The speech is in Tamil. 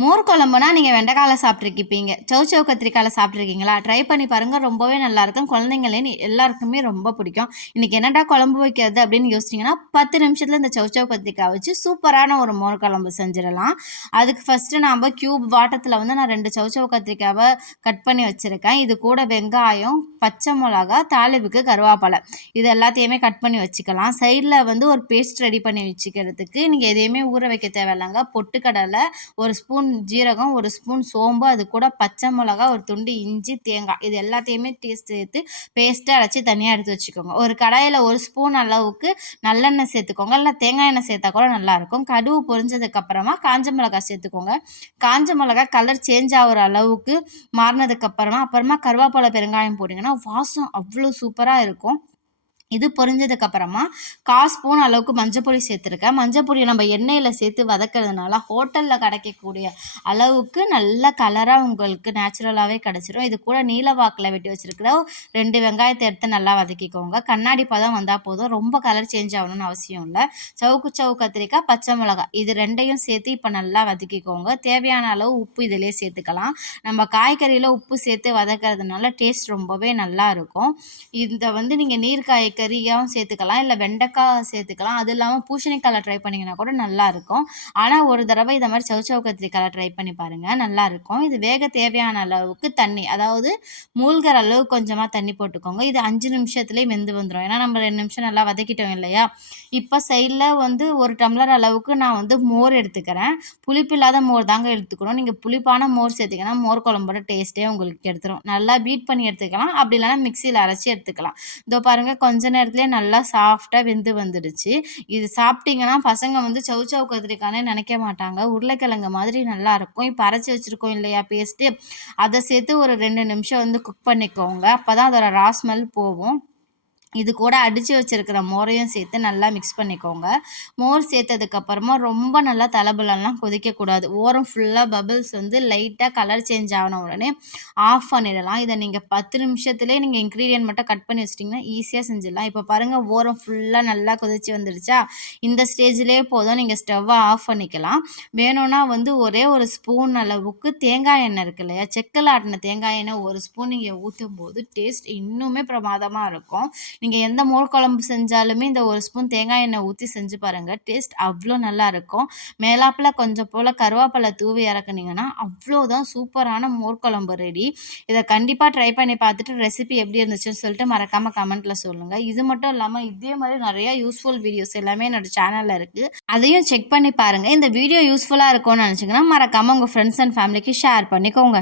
மோர் குழம்புனா நீங்கள் வெண்டைக்காயில் சாப்பிட்ருக்கிப்பீங்க சௌச்சௌ கத்திரிக்காயில் சாப்பிட்ருக்கீங்களா ட்ரை பண்ணி பாருங்கள் ரொம்பவே நல்லாயிருக்கும் குழந்தைங்களேன்னு எல்லாருக்குமே ரொம்ப பிடிக்கும். இன்றைக்கி என்னடா குழம்பு வைக்கிறது அப்படின்னு யோசிச்சிங்கன்னா பத்து நிமிஷத்தில் இந்த சௌச்சௌ கத்திரிக்காய் வச்சு சூப்பரான ஒரு மோர் குழம்பு செஞ்சிடலாம். அதுக்கு ஃபஸ்ட்டு நாம் க்யூப் வாட்டத்தில் வந்து நான் ரெண்டு சௌச்சௌ கத்திரிக்காவை கட் பண்ணி வச்சுருக்கேன். இது கூட வெங்காயம் பச்சை மிளகா தாளிப்புக்கு கருவேப்பிலை. இது எல்லாத்தையுமே கட் பண்ணி வச்சுக்கலாம். சைடில் வந்து ஒரு பேஸ்ட் ரெடி பண்ணி வச்சுக்கிறதுக்கு நீங்கள் எதையுமே ஊற வைக்க தேவையில்லைங்க. பொட்டுக்கடலை ஒரு ஸ்பூன் ஜீரகம் ஒரு ஸ்பூன் சோம்பு அது கூட பச்சை மிளகா ஒரு துண்டு இஞ்சி தேங்காய். இது எல்லாத்தையுமே டேஸ்ட் சேர்த்து பேஸ்ட்டாக அரைச்சி தனியாக எடுத்து வச்சுக்கோங்க. ஒரு கடாயில் ஒரு ஸ்பூன் அளவுக்கு நல்லெண்ணெய் சேர்த்துக்கோங்க. இல்லை தேங்காய் எண்ணெய் சேர்த்தா கூட நல்லாயிருக்கும். கடுகு பொரிஞ்சதுக்கப்புறமா காஞ்ச மிளகாய் சேர்த்துக்கோங்க. காஞ்ச மிளகாய் கலர் சேஞ்ச் ஆகிற அளவுக்கு மாறினதுக்கப்புறமா அப்புறமா கருவேப்பிலை பெருங்காயம் போட்டிங்கன்னா வாசம் அவ்வளோ சூப்பராக இருக்கும். இது பொரிஞ்சதுக்கப்புறமா கால் ஸ்பூன் அளவுக்கு மஞ்சப்பொடி சேர்த்துருக்கேன். மஞ்சப்பொடியை நம்ம எண்ணெயில் சேர்த்து வதக்கிறதுனால ஹோட்டலில் கிடைக்கக்கூடிய அளவுக்கு நல்ல கலராக உங்களுக்கு நேச்சுரலாகவே கிடச்சிரும். இது கூட நீலவாக்கில் வெட்டி வச்சுருக்கிற ரெண்டு வெங்காயத்தை எடுத்து நல்லா வதக்கிக்கோங்க. கண்ணாடி பதம் வந்தால் போதும். ரொம்ப கலர் சேஞ்ச் ஆகணும்னு அவசியம் இல்லை. சவுக்கு சவு கத்திரிக்காய் பச்சை மிளகாய் இது ரெண்டையும் சேர்த்து இப்போ நல்லா வதக்கிக்கோங்க. தேவையான அளவு உப்பு இதிலே சேர்த்துக்கலாம். நம்ம காய்கறியில் உப்பு சேர்த்து வதக்கிறதுனால டேஸ்ட் ரொம்பவே நல்லா இருக்கும். இதை வந்து நீங்கள் நீர்காய்க்கு கறியாகவும் சேர்த்துக்கலாம் இல்லை வெண்டைக்காய் சேர்த்துக்கலாம். அது இல்லாமல் பூசணிக்காயில் ட்ரை பண்ணிங்கன்னா கூட நல்லாயிருக்கும். ஆனால் ஒரு தடவை இதை மாதிரி சவுச்சவு கத்திரிக்காயில் ட்ரை பண்ணி பாருங்கள் நல்லாயிருக்கும். இது வேக தேவையான அளவுக்கு தண்ணி அதாவது மூழ்கிற அளவு கொஞ்சமாக தண்ணி போட்டுக்கோங்க. இது அஞ்சு நிமிஷத்துலேயே வெந்து வந்துடும் ஏன்னா நம்ம ரெண்டு நிமிஷம் நல்லா வதக்கிட்டோம் இல்லையா? இப்போ சைடில் வந்து ஒரு டம்ளர் அளவுக்கு நான் வந்து மோர் எடுத்துக்கிறேன். புளிப்பு இல்லாத மோர் தாங்க எடுத்துக்கணும். நீங்கள் புளிப்பான மோர் சேர்த்திங்கன்னா மோர் குழம்போட டேஸ்ட்டே உங்களுக்கு எடுத்துரும் நல்லா பீட் பண்ணி எடுத்துக்கலாம். அப்படி இல்லைனா மிக்சியில் அரைச்சி எடுத்துக்கலாம். இதோ பாருங்கள் கொஞ்சம் நேரத்துலேயே நல்லா சாஃப்டாக வெந்து வந்துடுச்சு. இது சாப்பிட்டீங்கன்னா பசங்க வந்து சவு சவு கத்திரிக்கானே நினைக்க மாட்டாங்க. உருளைக்கிழங்கு மாதிரி நல்லாயிருக்கும் இப்போ அரைச்சி வச்சுருக்கோம் இல்லையா பேஸ்ட்டு அதை சேர்த்து ஒரு ரெண்டு நிமிஷம் வந்து குக் பண்ணிக்கோங்க. அப்போ தான் அதோட ராஸ்மெல் போகும். இது கூட அடித்து வச்சுருக்கிற மோரையும் சேர்த்து நல்லா மிக்ஸ் பண்ணிக்கோங்க. மோர் சேர்த்ததுக்கப்புறமா ரொம்ப நல்லா தலைபலம்லாம் கொதிக்கக்கூடாது. ஓரம் ஃபுல்லாக பபிள்ஸ் வந்து லைட்டாக கலர் சேஞ்ச் ஆன உடனே ஆஃப் பண்ணிடலாம். இதை நீங்கள் பத்து நிமிஷத்துலேயே நீங்கள் இன்க்ரீடியன்ட் மட்டும் கட் பண்ணி வச்சிட்டிங்கன்னா ஈஸியாக செஞ்சிடலாம். இப்போ பாருங்கள் ஓரம் ஃபுல்லாக நல்லா கொதிச்சு வந்துடுச்சா இந்த ஸ்டேஜ்லேயே போதும். நீங்கள் ஸ்டவ்வை ஆஃப் பண்ணிக்கலாம். வேணும்னா வந்து ஒரே ஒரு ஸ்பூன் அளவுக்கு தேங்காய் எண்ணெய் இருக்கு இல்லையா? செக்கில் ஆட்டின தேங்காய் எண்ணெய் ஒரு ஸ்பூன் நீங்கள் ஊற்றும் போது டேஸ்ட் இன்னுமே பிரமாதமாக இருக்கும். நீங்கள் எந்த மோர் குழம்பு செஞ்சாலுமே இந்த ஒரு ஸ்பூன் தேங்காய் எண்ணெய் ஊற்றி செஞ்சு பாருங்கள் டேஸ்ட் அவ்வளோ நல்லாயிருக்கும் மேலாப்பில் கொஞ்சம் போல் கருவேப்பிலை தூவி இறக்குனீங்கன்னா அவ்வளோதான் சூப்பரான மோர் குழம்பு ரெடி இதை கண்டிப்பாக ட்ரை பண்ணி பார்த்துட்டு ரெசிபி எப்படி இருந்துச்சுன்னு சொல்லிட்டு மறக்காமல் கமெண்ட்டில் சொல்லுங்கள் இது மட்டும் இல்லாமல் இதே மாதிரி நிறையா யூஸ்ஃபுல் வீடியோஸ் எல்லாமே என்னோடய சேனலில் இருக்குது அதையும் செக் பண்ணி பாருங்கள் இந்த வீடியோ யூஸ்ஃபுல்லாக இருக்கும்னு நினச்சிங்கன்னா மறக்காமல் உங்கள் ஃப்ரெண்ட்ஸ் அண்ட் ஃபேமிலிக்கு ஷேர் பண்ணிக்கோங்க.